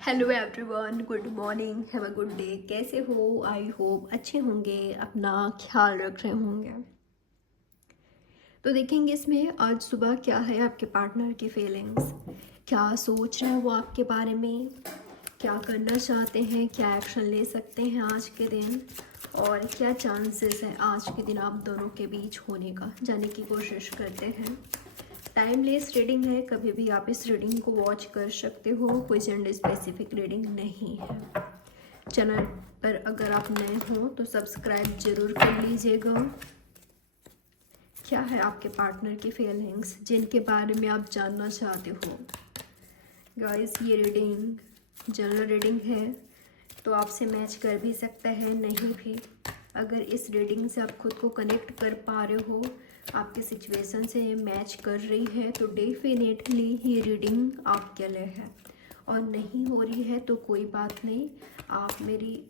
Hello everyone, good morning, have a good day. कैसे हो? I hope अच्छे होंगे, अपना ख्याल रख रहे होंगे। तो देखेंगे इसमें आज सुबह क्या है आपके पार्टनर की फीलिंग्स, क्या सोच रहे हैं वो आपके बारे में, क्या करना चाहते हैं, क्या एक्शन ले सकते हैं आज के दिन, और क्या चांसेस है आज के दिन आप दोनों के बीच होने का, जानने की कोशिश करते हैं। टाइमलेस रीडिंग है, कभी भी आप इस रीडिंग को वॉच कर सकते हो, कोई जेंडर स्पेसिफिक रीडिंग नहीं है। चैनल पर अगर आप नए हो तो सब्सक्राइब जरूर कर लीजिएगा। क्या है आपके पार्टनर की फीलिंग्स जिनके बारे में आप जानना चाहते हो? गाइस, ये रीडिंग जनरल रीडिंग है तो आपसे मैच कर भी सकता है, नहीं भी। अगर इस रीडिंग से आप खुद को कनेक्ट कर पा रहे हो, आपके सिचुएशन से मैच कर रही है, तो डेफिनेटली ये रीडिंग आपके लिए है। और नहीं हो रही है तो कोई बात नहीं, आप मेरी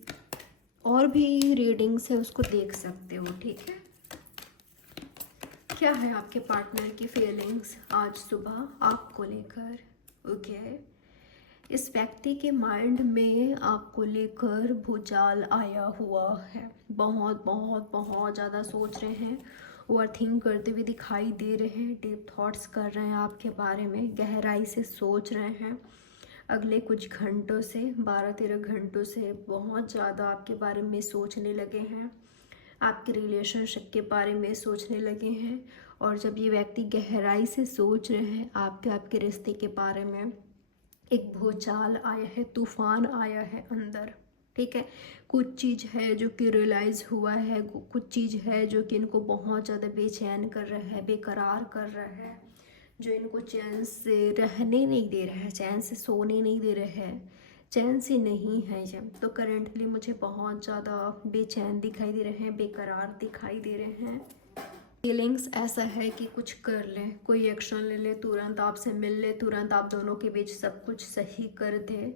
और भी रीडिंग्स है उसको देख सकते हो, ठीक है। क्या है आपके पार्टनर की फीलिंग्स आज सुबह आपको लेकर? ओके, इस व्यक्ति के माइंड में आपको लेकर भूचाल आया हुआ है। बहुत बहुत बहुत ज़्यादा सोच रहे हैं, ओवर थिंक करते हुए दिखाई दे रहे हैं, डीप थॉट्स कर रहे हैं आपके बारे में, गहराई से सोच रहे हैं। अगले कुछ घंटों से 12-13 घंटों से बहुत ज़्यादा आपके बारे में सोचने लगे हैं, आपके रिलेशनशिप के बारे में सोचने लगे हैं। और जब ये व्यक्ति गहराई से सोच रहे हैं आपके रिश्ते के बारे में, एक भूचाल आया है, तूफान आया है अंदर, ठीक है। कुछ चीज़ है जो कि रियलाइज़ हुआ है, कुछ चीज़ है जो कि इनको बहुत ज़्यादा बेचैन कर रहा है, बेकरार कर रहा है, जो इनको चैन से रहने नहीं दे रहा है, चैन से सोने नहीं दे रहा है, चैन से नहीं है ये। तो करेंटली मुझे बहुत ज़्यादा बेचैन दिखाई दे रहे हैं, बेकरार दिखाई दे रहे हैं। फीलिंग्स ऐसा है कि कुछ कर लें, कोई एक्शन ले ले, तुरंत आपसे मिल ले, तुरंत आप दोनों के बीच सब कुछ सही कर दे,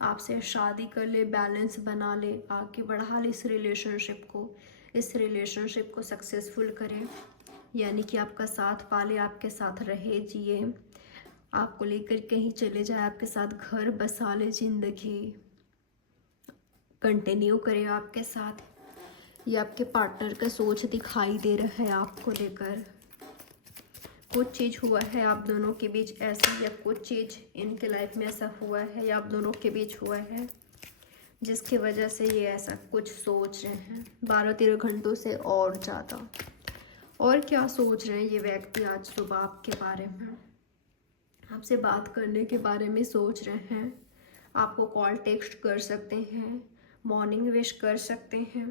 आपसे शादी कर ले, बैलेंस बना ले, आगे बढ़ा ले इस रिलेशनशिप को सक्सेसफुल करे, यानी कि आपका साथ पाले, आपके साथ रहे, जिए, आपको लेकर कहीं चले जाए, आपके साथ घर बसा ले, जिंदगी कंटिन्यू करे आपके साथ। ये आपके पार्टनर का सोच दिखाई दे रहा है आपको लेकर। कुछ चीज़ हुआ है आप दोनों के बीच ऐसा, या कुछ चीज़ इनके लाइफ में ऐसा हुआ है या आप दोनों के बीच हुआ है जिसकी वजह से ये ऐसा कुछ सोच रहे हैं 12-13 घंटों से और ज़्यादा। और क्या सोच रहे हैं ये व्यक्ति आज सुबह आपके बारे में? आपसे बात करने के बारे में सोच रहे हैं, आपको कॉल टेक्स्ट कर सकते हैं, मॉर्निंग विश कर सकते हैं,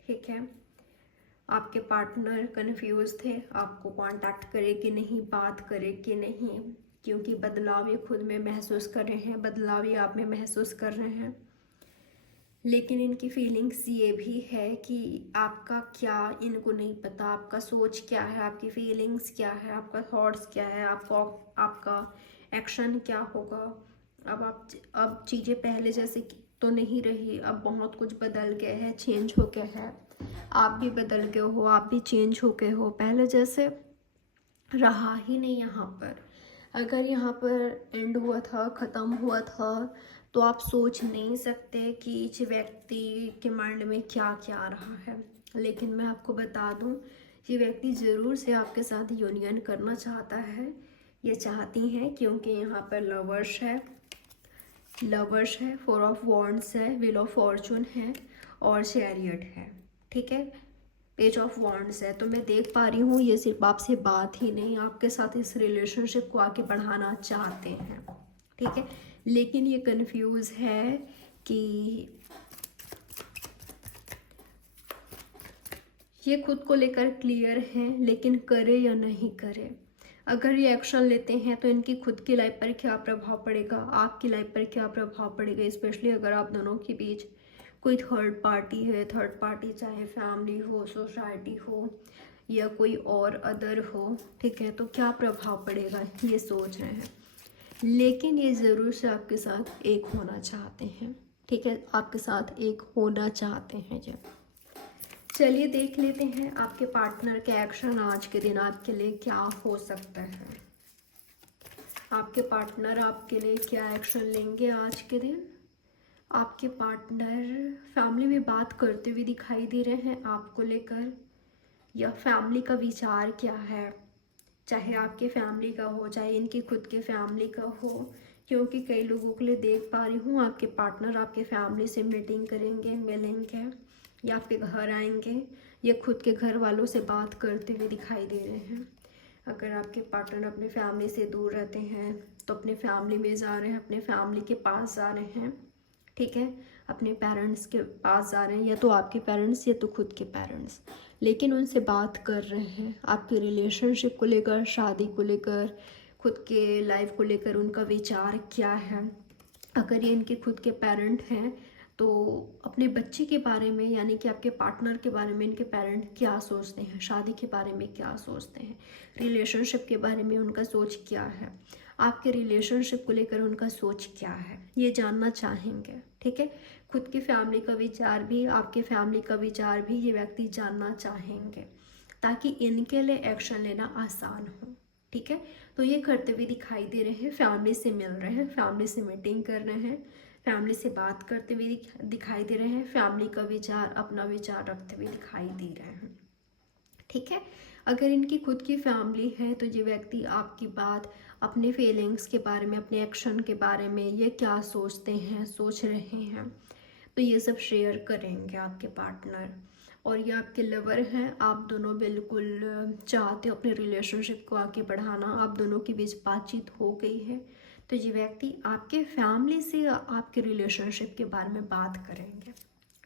ठीक है। आपके पार्टनर कंफ्यूज थे, आपको कांटेक्ट करे कि नहीं, बात करे कि नहीं, क्योंकि बदलाव ये खुद में महसूस कर रहे हैं, बदलाव ये आप में महसूस कर रहे हैं। लेकिन इनकी फीलिंग्स ये भी है कि आपका क्या इनको नहीं पता, आपका सोच क्या है, आपकी फीलिंग्स क्या है, आपका थॉट्स क्या है, आपका एक्शन क्या होगा। अब चीज़ें पहले जैसे तो नहीं रही, अब बहुत कुछ बदल गया है, चेंज हो गया है। आप भी बदल गए हो, आप भी चेंज हो गए हो, पहले जैसे रहा ही नहीं यहाँ पर। अगर यहाँ पर एंड हुआ था, ख़त्म हुआ था, तो आप सोच नहीं सकते कि इस व्यक्ति के माइंड में क्या क्या आ रहा है। लेकिन मैं आपको बता दूँ, ये व्यक्ति ज़रूर से आपके साथ यूनियन करना चाहता है, ये चाहती हैं, क्योंकि यहाँ पर लवर्स है, 4 ऑफ वॉन्ड्स है, व्हील ऑफ फॉर्चून है और चैरियट है, ठीक है। पेज ऑफ वॉन्ड्स है। तो मैं देख पा रही हूँ ये सिर्फ आपसे बात ही नहीं, आपके साथ इस रिलेशनशिप को आगे बढ़ाना चाहते हैं, ठीक है। लेकिन ये कंफ्यूज है कि ये खुद को लेकर क्लियर है, लेकिन करे या नहीं करे। अगर ये एक्शन लेते हैं तो इनकी खुद की लाइफ पर क्या प्रभाव पड़ेगा, आपकी लाइफ पर क्या प्रभाव पड़ेगा, स्पेशली अगर आप दोनों के बीच कोई थर्ड पार्टी है, थर्ड पार्टी चाहे फैमिली हो, सोसाइटी हो या कोई और अदर हो, ठीक है, तो क्या प्रभाव पड़ेगा ये सोच रहे हैं। लेकिन ये ज़रूर से आपके साथ एक होना चाहते हैं, ठीक है, आपके साथ एक होना चाहते हैं ये। चलिए देख लेते हैं आपके पार्टनर के एक्शन आज के दिन आपके लिए क्या हो सकता है। आपके पार्टनर आपके लिए क्या एक्शन लेंगे आज के दिन? आपके पार्टनर फैमिली में बात करते हुए दिखाई दे रहे हैं आपको लेकर, या फैमिली का विचार क्या है, चाहे आपके फैमिली का हो चाहे इनकी खुद के फैमिली का हो, क्योंकि कई लोगों के लिए देख पा रही हूँ आपके पार्टनर आपके फैमिली से मीटिंग करेंगे, मिलेंगे या आपके घर आएंगे या खुद के घर वालों से बात करते हुए दिखाई दे रहे हैं। अगर आपके पार्टनर अपने फैमिली से दूर रहते हैं तो अपने फैमिली में जा रहे हैं, अपने फैमिली के पास जा रहे हैं, ठीक है, अपने पेरेंट्स के पास जा रहे हैं, या तो आपके पेरेंट्स या तो खुद के पेरेंट्स, लेकिन उनसे बात कर रहे हैं आपके रिलेशनशिप को लेकर, शादी को लेकर, खुद के लाइफ को लेकर उनका विचार क्या है। अगर ये इनके खुद के पेरेंट हैं तो अपने बच्चे के बारे में, यानी कि आपके पार्टनर के बारे में इनके पेरेंट क्या सोचते हैं, शादी के बारे में क्या सोचते हैं, रिलेशनशिप के बारे में उनका सोच क्या है, आपके रिलेशनशिप को लेकर उनका सोच क्या है, ये जानना चाहेंगे, ठीक है। खुद की फैमिली का विचार भी, आपके फैमिली का विचार भी ये व्यक्ति जानना चाहेंगे, ताकि इनके लिए एक्शन लेना आसान हो, ठीक है। तो ये करते हुए दिखाई दे रहे हैं, फैमिली से मिल रहे हैं, फैमिली से मीटिंग कर रहे हैं, फैमिली से बात करते हुए दिखाई दे रहे हैं, फैमिली का विचार, अपना विचार रखते हुए दिखाई दे रहे हैं, ठीक है। अगर इनकी खुद की फैमिली है तो ये व्यक्ति आपकी बात, अपने फीलिंग्स के बारे में, अपने एक्शन के बारे में, ये क्या सोचते हैं, सोच रहे हैं, तो ये सब शेयर करेंगे आपके पार्टनर। और ये आपके लवर हैं, आप दोनों बिल्कुल चाहते हो अपने रिलेशनशिप को आगे बढ़ाना, आप दोनों के बीच बातचीत हो गई है, तो ये व्यक्ति आपके फैमिली से आपके रिलेशनशिप के बारे में बात करेंगे,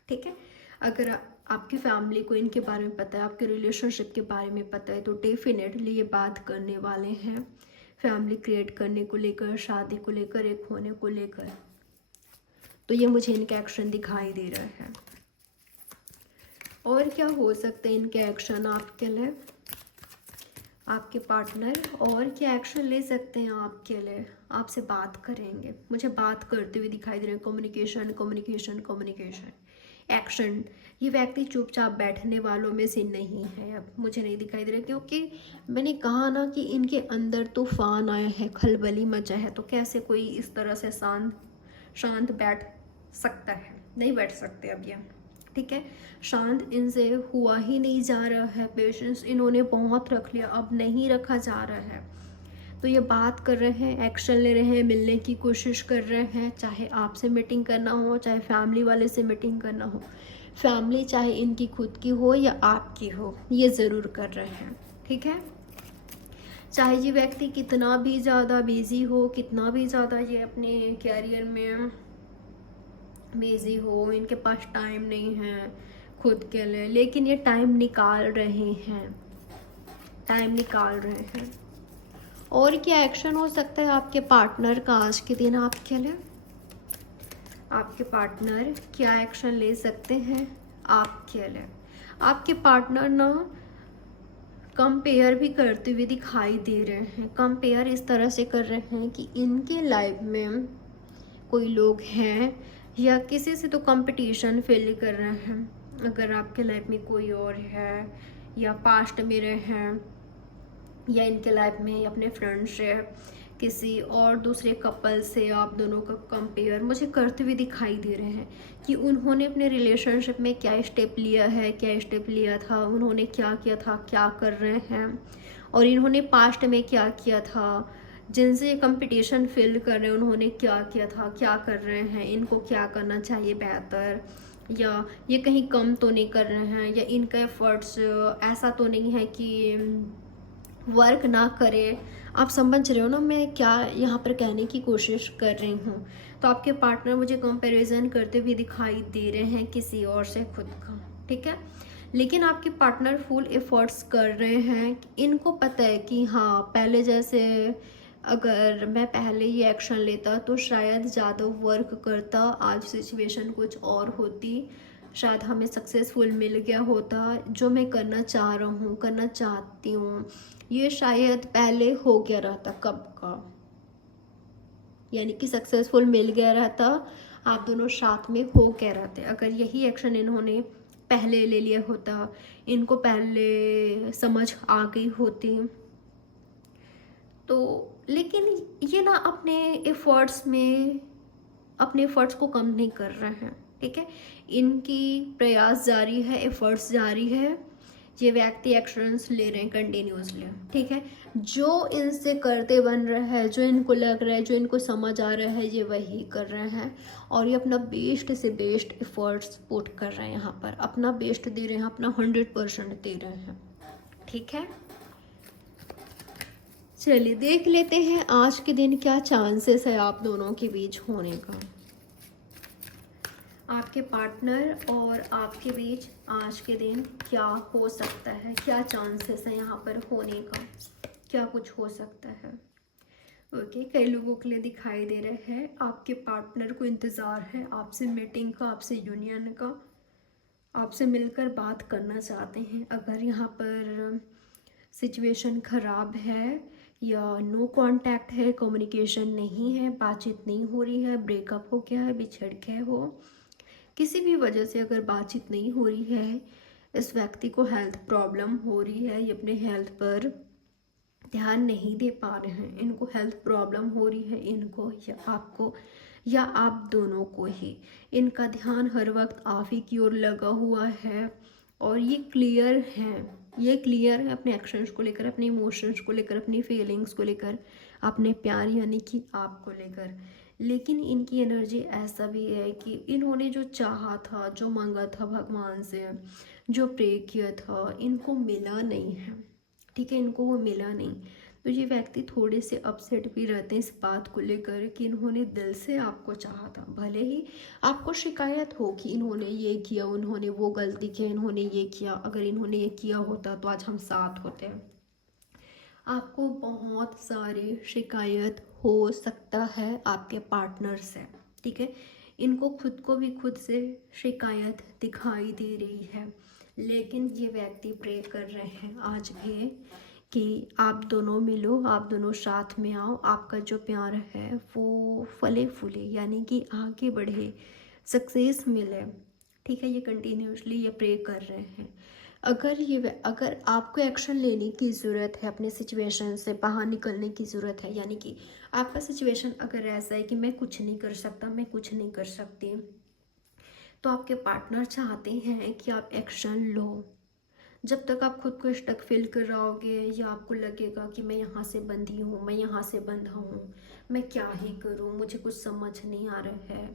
ठीक है। अगर आपकी फैमिली को इनके बारे में पता है, आपके रिलेशनशिप के बारे में पता है, तो डेफिनेटली ये बात करने वाले हैं फैमिली क्रिएट करने को लेकर, शादी को लेकर, एक होने को लेकर। तो ये मुझे इनके एक्शन दिखाई दे रहे हैं। और क्या हो सकते हैं इनके एक्शन आपके लिए? आपके पार्टनर और क्या एक्शन ले सकते हैं आपके लिए? आपसे बात करेंगे, मुझे बात करते हुए दिखाई दे रहे हैं, कम्युनिकेशन कम्युनिकेशन कम्युनिकेशन, एक्शन। ये व्यक्ति चुपचाप बैठने वालों में से नहीं है, अब मुझे नहीं दिखाई दे रहा, क्योंकि मैंने कहा ना कि इनके अंदर तूफान आया है, खलबली मचा है, तो कैसे कोई इस तरह से शांत बैठ सकता है? नहीं बैठ सकते अब ये, ठीक है। शांत इनसे हुआ ही नहीं जा रहा है, पेशेंस इन्होंने बहुत रख लिया, अब नहीं रखा जा रहा है। तो ये बात कर रहे हैं, एक्शन ले रहे हैं, मिलने की कोशिश कर रहे हैं, चाहे आपसे मीटिंग करना हो, चाहे फैमिली वाले से मीटिंग करना हो, फैमिली चाहे इनकी खुद की हो या आपकी हो, ये ज़रूर कर रहे हैं, ठीक है। चाहे ये व्यक्ति कितना भी ज़्यादा बिजी हो, कितना भी ज़्यादा ये अपने कैरियर में बिजी हो, इनके पास टाइम नहीं है खुद के लिए, लेकिन ये टाइम निकाल रहे हैं, टाइम निकाल रहे हैं। और क्या एक्शन हो सकता है आपके पार्टनर का आज के दिन आपके लिए? आपके पार्टनर क्या एक्शन ले सकते हैं आपके लिए? आपके पार्टनर ना कंपेयर भी करते हुए दिखाई दे रहे हैं, कंपेयर इस तरह से कर रहे हैं कि इनके लाइफ में कोई लोग हैं या किसी से तो कंपटीशन फील कर रहे हैं। अगर आपके लाइफ में कोई और है या पास्ट में रहे हैं या इनके लाइफ में अपने फ्रेंड से, किसी और दूसरे कपल से आप दोनों का कंपेयर मुझे करते हुए दिखाई दे रहे हैं कि उन्होंने अपने रिलेशनशिप में क्या स्टेप लिया है, क्या स्टेप लिया था, उन्होंने क्या किया था, क्या कर रहे हैं, और इन्होंने पास्ट में क्या किया था, जिनसे ये कंपटीशन फील कर रहे हैं उन्होंने क्या किया था, क्या कर रहे हैं, इनको क्या करना चाहिए बेहतर, या ये कहीं कम तो नहीं कर रहे हैं, या इनका एफर्ट्स ऐसा तो नहीं है कि वर्क ना करे। आप समझ रहे हो ना मैं क्या यहाँ पर कहने की कोशिश कर रही हूँ? तो आपके पार्टनर मुझे कंपैरिजन करते हुए दिखाई दे रहे हैं किसी और से खुद का, ठीक है। लेकिन आपके पार्टनर फुल एफर्ट्स कर रहे हैं, इनको पता है कि हाँ पहले जैसे अगर मैं पहले ये एक्शन लेता तो शायद ज़्यादा वर्क करता, आज सिचुएशन कुछ और होती, शायद हमें सक्सेसफुल मिल गया होता, जो मैं करना चाह रहा हूँ, करना चाहती हूँ, ये शायद पहले हो गया रहता कब का, यानी कि सक्सेसफुल मिल गया रहता, आप दोनों साथ में हो गया रहते। अगर यही एक्शन इन्होंने पहले ले लिया होता, इनको पहले समझ आ गई होती, तो लेकिन ये ना अपने एफर्ट्स को कम नहीं कर रहे हैं, ठीक है। इनकी प्रयास जारी है, एफर्ट्स जारी है, ये व्यक्ति एक्शंस ले रहे हैं कंटिन्यूसली, ठीक है। जो इनसे करते बन रहा है, जो इनको लग रहा है, जो इनको समझ आ रहा है, ये वही कर रहे हैं। और ये अपना बेस्ट से बेस्ट एफर्ट्स पुट कर रहे हैं, यहाँ पर अपना बेस्ट दे रहे हैं, अपना 100% दे रहे हैं, ठीक है। चलिए देख लेते हैं आज के दिन क्या चांसेस है आप दोनों के बीच होने का। आपके पार्टनर और आपके बीच आज के दिन क्या हो सकता है, क्या चांसेस है यहाँ पर होने का, क्या कुछ हो सकता है। ओके, कई लोगों के लिए दिखाई दे रहा है आपके पार्टनर को इंतज़ार है आपसे मीटिंग का, आपसे यूनियन का, आपसे मिलकर बात करना चाहते हैं। अगर यहाँ पर सिचुएशन ख़राब है या नो कांटेक्ट है, कम्युनिकेशन नहीं है, बातचीत नहीं हो रही है, ब्रेकअप हो गया है, बिछड़ गए हो, किसी भी वजह से अगर बातचीत नहीं हो रही है, इस व्यक्ति को हेल्थ प्रॉब्लम हो रही है, ये अपने हेल्थ पर ध्यान नहीं दे पा रहे हैं, इनको हेल्थ प्रॉब्लम हो रही है, इनको या आपको या आप दोनों को ही, इनका ध्यान हर वक्त आप ही की ओर लगा हुआ है। और ये क्लियर है अपने एक्शंस को लेकर, अपने इमोशंस को लेकर, अपनी फीलिंग्स को लेकर, अपने प्यार यानी कि आपको लेकर। लेकिन इनकी एनर्जी ऐसा भी है कि इन्होंने जो चाहा था, जो मांगा था भगवान से, जो प्रे किया था, इनको मिला नहीं है, ठीक है, इनको वो मिला नहीं। तो ये व्यक्ति थोड़े से अपसेट भी रहते हैं इस बात को लेकर कि इन्होंने दिल से आपको चाहा था। भले ही आपको शिकायत हो कि इन्होंने ये किया, उन्होंने वो गलती की, इन्होंने ये किया, अगर इन्होंने ये किया होता तो आज हम साथ होते। आपको बहुत सारी शिकायत हो सकता है आपके पार्टनर से, ठीक है। इनको खुद को भी खुद से शिकायत दिखाई दे रही है, लेकिन ये व्यक्ति प्रे कर रहे हैं आज भी कि आप दोनों मिलो, आप दोनों साथ में आओ, आपका जो प्यार है वो फले फूले, यानी कि आगे बढ़े, सक्सेस मिले, ठीक है। ये कंटिन्यूसली ये प्रे कर रहे हैं। अगर आपको एक्शन लेने की ज़रूरत है, अपने सिचुएशन से बाहर निकलने की ज़रूरत है, यानी कि आपका सिचुएशन अगर ऐसा है कि मैं कुछ नहीं कर सकता, मैं कुछ नहीं कर सकती, तो आपके पार्टनर चाहते हैं कि आप एक्शन लो। जब तक आप खुद को स्टक फील कर रहोगे या आपको लगेगा कि मैं यहाँ से बंधी हूँ, मैं यहाँ से बंधा हूँ, मैं क्या ही करूँ, मुझे कुछ समझ नहीं आ रहा है,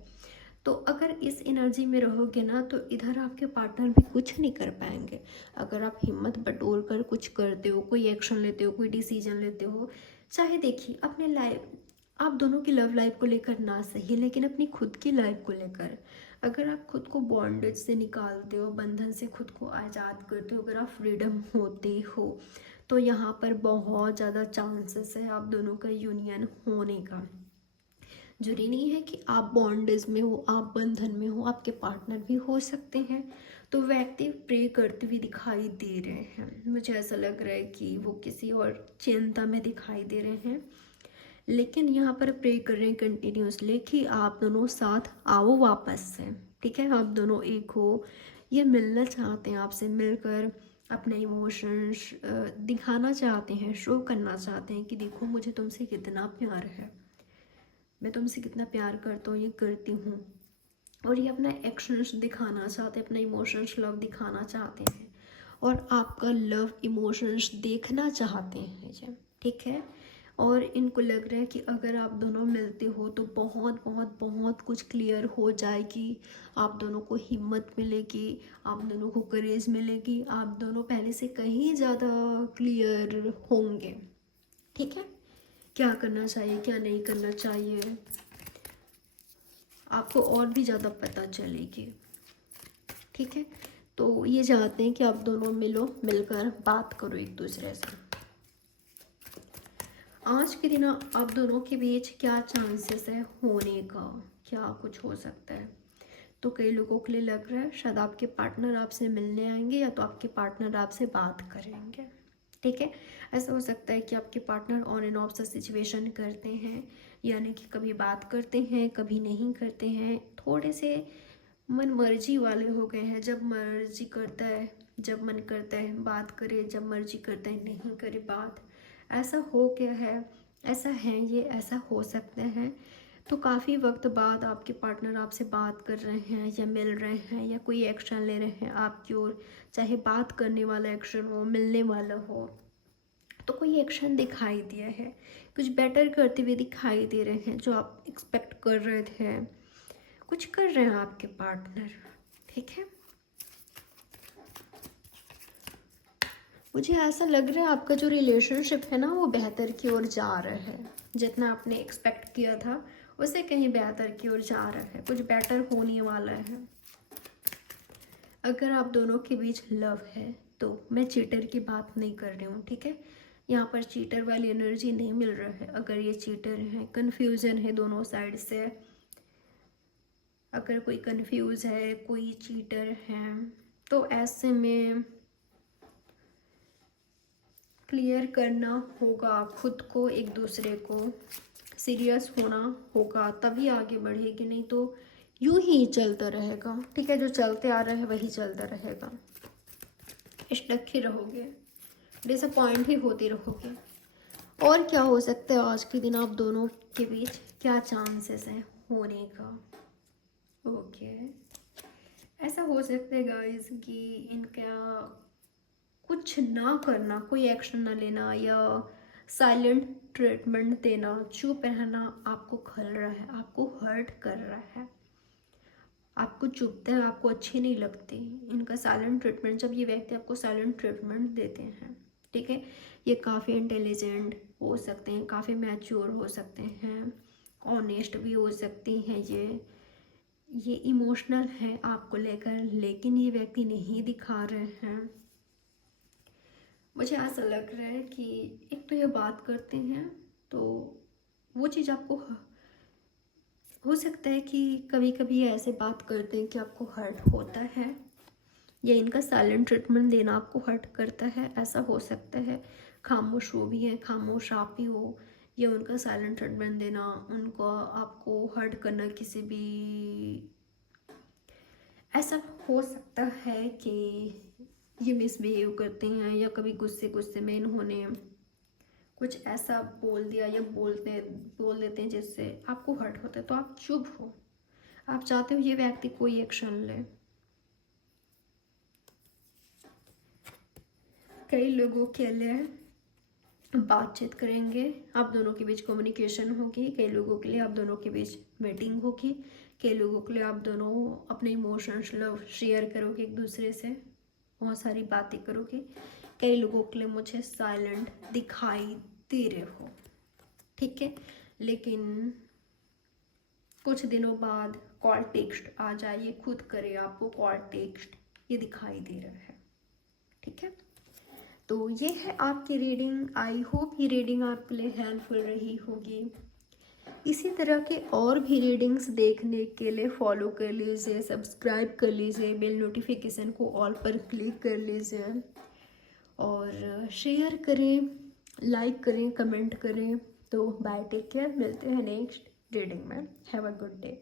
तो अगर इस एनर्जी में रहोगे ना, तो इधर आपके पार्टनर भी कुछ नहीं कर पाएंगे। अगर आप हिम्मत बटोर कर कुछ करते हो, कोई एक्शन लेते हो, कोई डिसीजन लेते हो, चाहे देखिए अपने लाइफ, आप दोनों की लव लाइफ को लेकर ना सही, लेकिन अपनी खुद की लाइफ को लेकर अगर आप खुद को बॉन्डेज से निकालते हो, बंधन से खुद को आज़ाद करते हो, अगर आप फ्रीडम होते हो, तो यहाँ पर बहुत ज़्यादा चांसेस है आप दोनों का यूनियन होने का। जरूरी नहीं है कि आप बॉन्डेज में हो, आप बंधन में हो, आपके पार्टनर भी हो सकते हैं। तो व्यक्ति प्रे करते हुए दिखाई दे रहे हैं, मुझे ऐसा लग रहा है कि वो किसी और चिंता में दिखाई दे रहे हैं, लेकिन यहाँ पर प्रे कर रहे हैं कंटिन्यूसली कि आप दोनों साथ आओ वापस से, ठीक है, आप दोनों एक हो। ये मिलना चाहते हैं, आपसे मिलकर अपने इमोशंस दिखाना चाहते हैं, शो करना चाहते हैं कि देखो मुझे तुमसे कितना प्यार है, मैं तुमसे कितना प्यार करता हूँ, ये करती हूँ। और ये अपना एक्शंस दिखाना चाहते हैं, अपना इमोशंस लव दिखाना चाहते हैं, और आपका लव इमोशंस देखना चाहते हैं ये, ठीक है। और इनको लग रहा है कि अगर आप दोनों मिलते हो तो बहुत बहुत बहुत कुछ क्लियर हो जाएगी, आप दोनों को हिम्मत मिलेगी, आप दोनों को करेज मिलेगी, आप दोनों पहले से कहीं ज़्यादा क्लियर होंगे, ठीक है। क्या करना चाहिए, क्या नहीं करना चाहिए, आपको और भी ज़्यादा पता चलेगी, ठीक है। तो ये चाहते हैं कि आप दोनों मिलो, मिलकर बात करो एक दूसरे से। आज के दिन आप दोनों के बीच क्या चांसेस है होने का, क्या कुछ हो सकता है। तो कई लोगों के लिए लग रहा है शायद आपके पार्टनर आपसे मिलने आएंगे, या तो आपके पार्टनर आपसे बात करेंगे, ठीक है। ऐसा हो सकता है कि आपके पार्टनर ऑन एंड ऑफ सा सिचुएशन करते हैं, यानी कि कभी बात करते हैं, कभी नहीं करते हैं, थोड़े से मन मर्जी वाले हो गए हैं। जब मर्जी करता है, जब मन करता है बात करे, जब मर्जी करता है नहीं करे बात, ऐसा हो गया है। ऐसा है, ये ऐसा हो सकते हैं। तो काफ़ी वक्त बाद आपके पार्टनर आपसे बात कर रहे हैं या मिल रहे हैं या कोई एक्शन ले रहे हैं आपकी ओर, चाहे बात करने वाला एक्शन हो, मिलने वाला हो, तो कोई एक्शन दिखाई दिया है, कुछ बेटर करते हुए दिखाई दे रहे हैं जो आप एक्सपेक्ट कर रहे थे, कुछ कर रहे हैं आपके पार्टनर। ठीक है, मुझे ऐसा लग रहा है आपका जो रिलेशनशिप है ना वो बेहतर की ओर जा रहा है। जितना आपने एक्सपेक्ट किया था उससे कहीं बेहतर की ओर जा रहा है, कुछ बेटर होने वाला है। अगर आप दोनों के बीच लव है तो मैं चीटर की बात नहीं कर रही हूँ, ठीक है। यहाँ पर चीटर वाली एनर्जी नहीं मिल रहा है। अगर ये चीटर है, कन्फ्यूज़न है दोनों साइड से, अगर कोई कंफ्यूज है, कोई चीटर है, तो ऐसे में क्लियर करना होगा खुद को, एक दूसरे को सीरियस होना होगा, तभी आगे बढ़ेगी, नहीं तो यूं ही चलता रहेगा। ठीक है, जो चलते आ रहा है वही चलता रहेगा, स्टक ही रहोगे, डिसअपॉइंट ही होती रहोगे। और क्या हो सकता है आज के दिन आप दोनों के बीच, क्या चांसेस हैं होने का। ओके, ऐसा हो सकता है गाइस कि इनका कुछ ना करना, कोई एक्शन ना लेना या साइलेंट ट्रीटमेंट देना, चुप रहना आपको खल रहा है, आपको हर्ट कर रहा है, आपको चुभता है, आपको अच्छी नहीं लगती इनका साइलेंट ट्रीटमेंट। जब ये व्यक्ति आपको साइलेंट ट्रीटमेंट देते हैं, ठीक है, ये काफ़ी इंटेलिजेंट हो सकते हैं, काफ़ी मैच्योर हो सकते हैं, ऑनेस्ट भी हो सकती हैं, ये इमोशनल है आपको लेकर, लेकिन ये व्यक्ति नहीं दिखा रहे हैं। मुझे ऐसा लग रहा है कि एक तो ये बात करते हैं तो वो चीज़ आपको हो सकता है कि कभी कभी ऐसे बात करते हैं कि आपको हर्ट होता है, या इनका साइलेंट ट्रीटमेंट देना आपको हर्ट करता है, ऐसा हो सकता है। खामोश वो भी है, खामोश आप ही हो, या उनका साइलेंट ट्रीटमेंट देना, उनको आपको हर्ट करना, किसी भी ऐसा हो सकता है कि ये मिसबिहेव करते हैं, या कभी गुस्से गुस्से में इन्होंने कुछ ऐसा बोल दिया या बोल देते हैं जिससे आपको हर्ट होता है, तो आप चुप हो, आप चाहते हो ये व्यक्ति कोई एक्शन ले। कई लोगों के लिए बातचीत करेंगे, आप दोनों के बीच कम्युनिकेशन होगी, कई लोगों के लिए आप दोनों के बीच मीटिंग होगी, कई लोगों के लिए आप दोनों अपने इमोशंस लव शेयर करोगे एक दूसरे से, बहुत सारी बातें करोगे। कई लोगों के लिए मुझे साइलेंट दिखाई दे रहे हो, ठीक है, लेकिन कुछ दिनों बाद कॉल टेक्स्ट आ जाए, ये खुद करे आपको कॉल टेक्स्ट, ये दिखाई दे रहा है, ठीक है। तो ये है आपकी रीडिंग। आई होप ये रीडिंग आपके लिए हेल्पफुल रही होगी। इसी तरह के और भी रीडिंग्स देखने के लिए फॉलो कर लीजिए, सब्सक्राइब कर लीजिए, बेल नोटिफिकेशन को ऑल पर क्लिक कर लीजिए, और शेयर करें, लाइक करें, कमेंट करें। तो बाय, टेक केयर, मिलते हैं नेक्स्ट रीडिंग में। Have a good day.